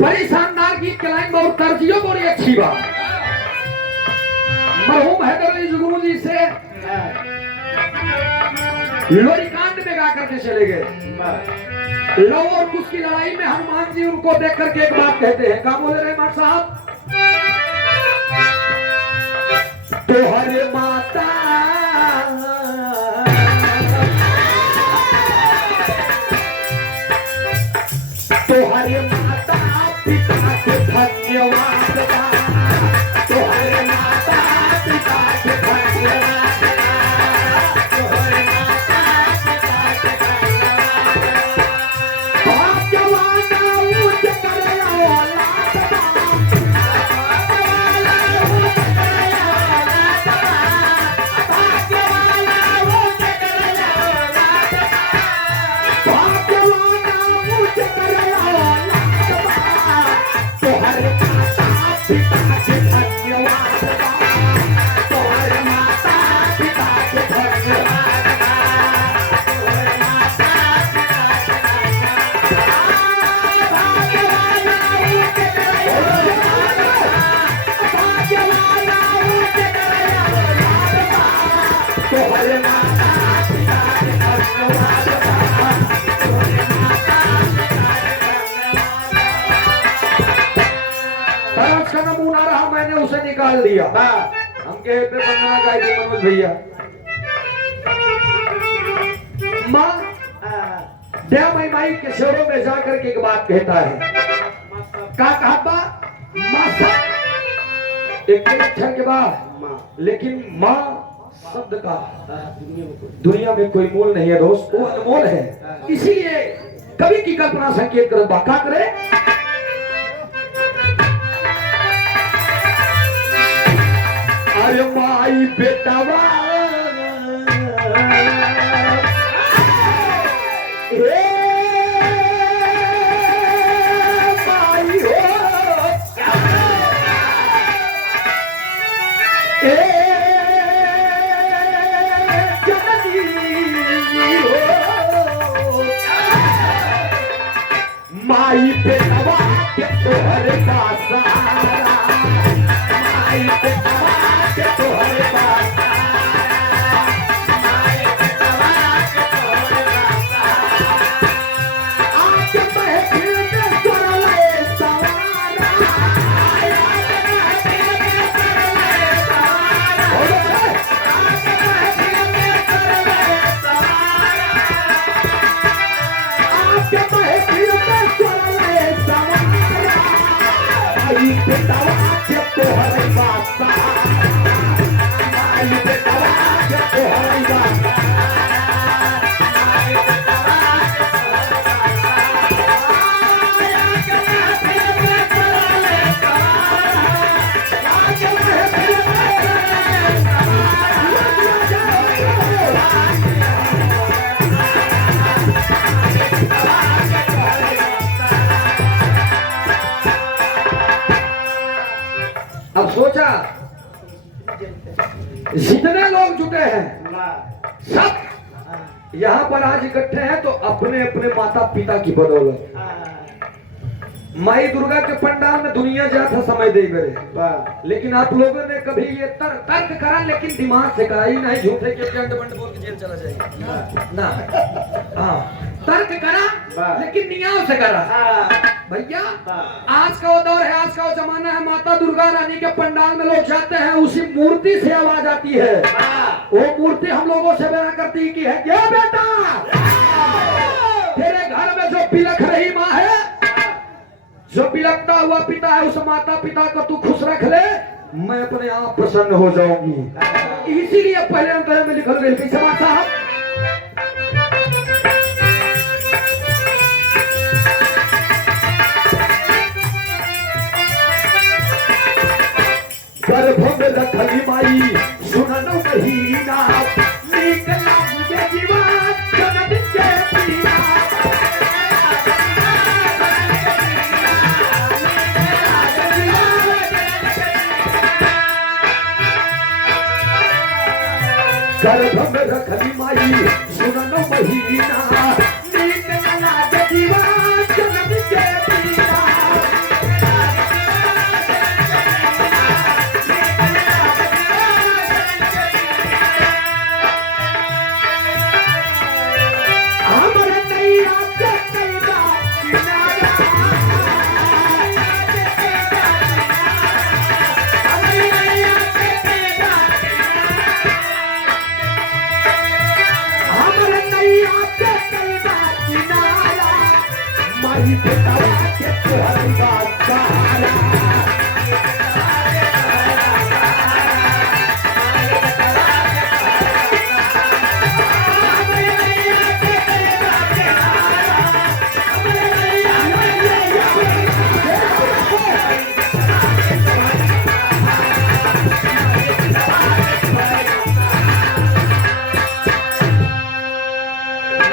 बड़ी शानदार गीत के लाइन बहुत तरजियो बड़ी अच्छी बात। मरहूम हैदर अली जुगनू जी से लोरी कांड में गा करके चले गए। लव और कुश की लड़ाई में हनुमान जी उनको देख करके एक बात कहते हैं, क्या बोले रहमान साहब? तो हरे माता तो हरे माता पिता के धन्यवाद बा। तो हरे माता पिता के धन्यवाद बा। तो हरे माता पिता के धन्यवाद बा। भाग्यवान ऊंच करे औलाद बा। भाग्यवान ऊंच करे औलाद बा। भाग्यवान ऊंच करे औलाद बा। भाग्यवान ऊंच करे औलाद बा। तो हरे माता पिता के धन्यवाद बा। तो हरे माता पिता के धन्यवाद बा। तो हरे माता पिता के धन्यवाद बा। भाग्यवान ऊंच करे औलाद बा। भाग्यवान ऊंच करे औलाद बा। तो हरे माता पिता के धन्यवाद बा। तो हरे माता पिता के धन्यवाद बा। तरस का नमूना रहा, मैंने उसे निकाल दिया। हम कहे पे बंदना गाएंगे मनोज भैया। माँ दया मई माई के शेरों में जाकर के एक बात कहता है, क्या कहा बा? माँ एक अक्षर के बाद, लेकिन माँ शब्द का दुनिया में कोई मोल नहीं है दोस्त, वो अनमोल है। इसीलिए कवि की कल्पना संकेत कर बाका करे। अरे माई बेटावा ए माई हो ए जननी हो माई बेटावा के तोहरे पास आरा। माई बेटावा के तोहरे पास आरा। माई बेटावा के तोहरे पास आरा। आज महफिल में सरले सवारा। आज महफिल में सरले सवारा। आज महफिल में सरले सवारा। आज महफिल में सरले सवारा। माई बेटावा के तोहरे पास आरा। माई बेटावा के तोहरे पास आरा। माई बेटावा के तोहरे पास आरा। आज महफिल में सरले सवारा। आज महफिल में सरले सवारा। अब सोचा जितने लोग जुटे हैं सब यहाँ पर आज इकट्ठे हैं तो अपने अपने माता पिता की बदौलत। माई दुर्गा के पंडाल में दुनिया जाता समय दे गए, लेकिन आप लोगों ने कभी ये तर्क करा, लेकिन दिमाग से करा ही नहीं। झूठे के अंड बोल के जेल चला जाएगा ना। हाँ तर्क करा, लेकिन नियाव से करा। भैया आज का वो दौर है, आज का वो जमाना है। माता दुर्गा रानी के पंडाल में लोग जाते हैं, उसी मूर्ति से आवाज आती है। वो मूर्ति हम लोगों से बयान करती कि है क्या बेटा, तेरे घर में जो बिलख रही माँ है, जो बिलखता हुआ पिता है, उस माता पिता को तू खुश रख ले, मैं अपने आप प्रसन्न हो जाऊंगी। इसीलिए पहले अंतर में लिखल गई साहब गर्भ में रखली माई सुनन महीना नीक न लागे जीवा जनम के पीना हमरे नैया के नैया किनारा हमरे नैया के नैया हमरे नैया के नैया किनारा माई बेटा के तोहर बात सहारा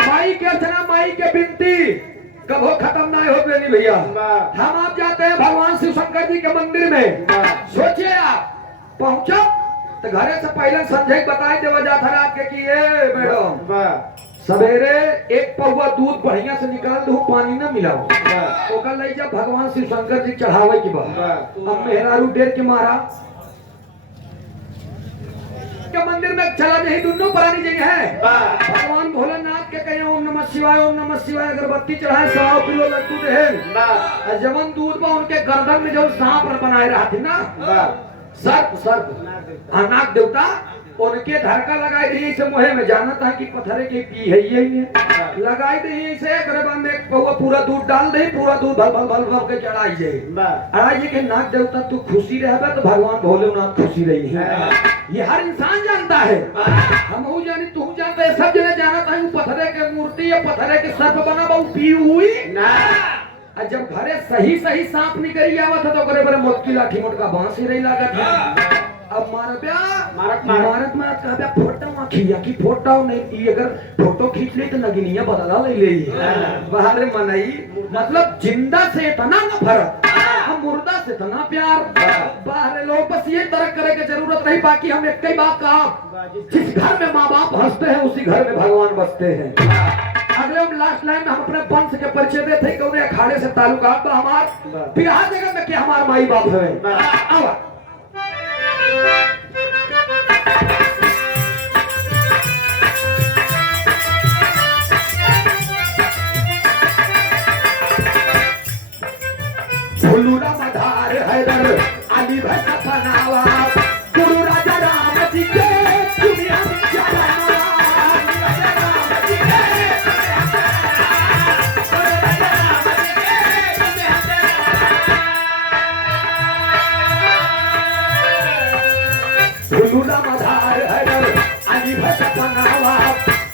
माई के अर्चना माई के बिनती कब हो खत्म ना हो बेनी भैया। हम आप जाते हैं भगवान शिव शंकर जी के मंदिर में, सोचिए आप पहुंचो तो घरे से पहले संजय बताए देवा जाता रात के कि ये मैडम सवेरे एक पौवा दूध बढ़िया से निकाल दो पानी न मिलाओ ओकर ले जा भगवान शिव शंकर जी चढ़ावे की बात। अब मेहरारू डेर के मारा के मंदिर में चला नहीं दोनों पुरानी जगह है। भगवान भोलेनाथ के कहे ओम नमः शिवाय ओम नमः शिवाय अगरबत्ती चढ़ाए 100 किलो लड्डू दे जवन दूध में उनके गर्दन में जो सांप बनाए रहा थी ना सर्प नाग देवता उनके धड़का लगाए दी से मुहे में जानता है कि पत्थरे की पी है ये लगाई दी से गरबा में पौवा पूरा दूध डाल दे पूरा दूध भल भल भल भल के चढ़ाई जाए अड़ाई जी के नाग देवता तू खुशी रहे तो भगवान भोलेनाथ खुशी रही है। ये हर इंसान जानता है, हम जानी तू जानता है, सब जने जानता है पत्थरे के मूर्ति या पत्थरे के सर्प बना बहु पी हुई ना। जब घरे सही सही सांप निकली आवत था तो करे बड़े मोट की लाठी मोट का बांस ही रही लागत है। अब मारत में कहबे फोटो खिया की फोटो नहीं अगर फोटो खींच ले तो नगिनिया बदला ले बाहर मनाई मतलब जिंदा से इतना नफरत हम मुर्दा से इतना प्यार बाहर लोग बस ये तरक करे की जरूरत नहीं। बाकी हम एक ही बात कहा जिस घर में माँ बाप हंसते हैं उसी घर में भगवान बसते हैं। अगले लास्ट लाइन में हम अपने वंश के परिचय देते कि उन्हें अखाड़े से ताल्लुकात तो हमार बिहार जगह में क्या हमारे माई बाप है। फुलूरा मधार हैदर अली भट्ट बनावा गुरु राजा राम जी के दुनिया में चलावा फुलूरा मधार हैदर अली भट्ट बनावा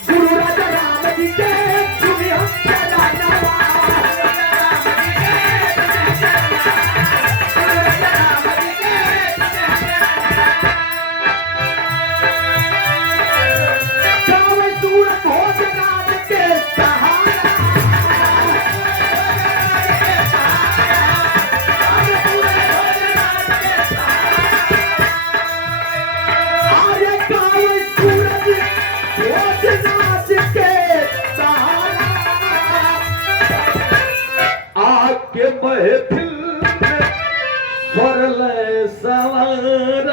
गुरु राजा राम जी के दुनिया में चलावा महफिल में स्वरल सवार